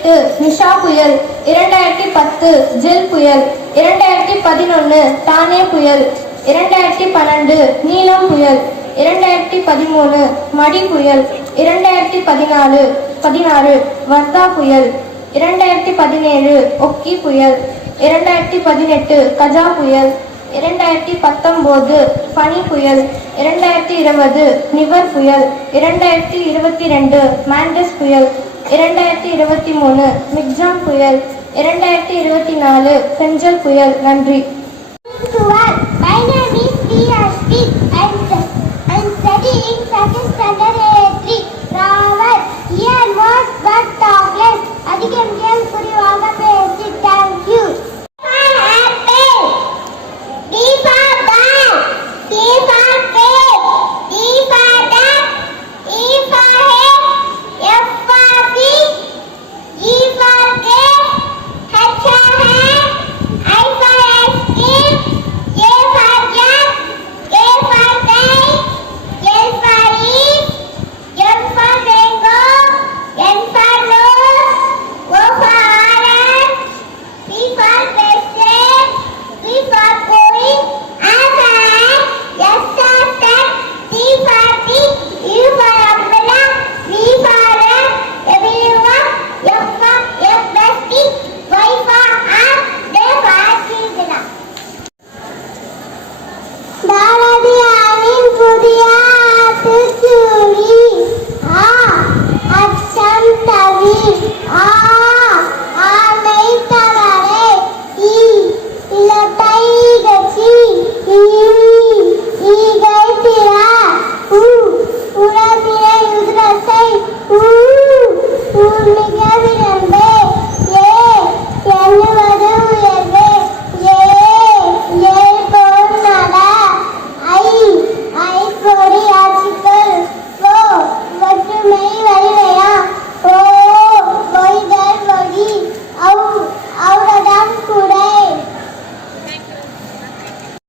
2008 நிஷா புயல், 2010 ஜில் புயல், 2011 தானே புயல், 2012 நீலம் புயல், 2013 மடி புயல், 2016 வர்தா புயல், 2017 ஒக்கி புயல், 2018 கஜா புயல், 2019 பனி புயல், 2020 நிவர் புயல், 2022 மாண்டஸ் புயல், 2023 மிக்ஜாம் புயல், 2024 பெஞ்சல் புயல். நன்றி.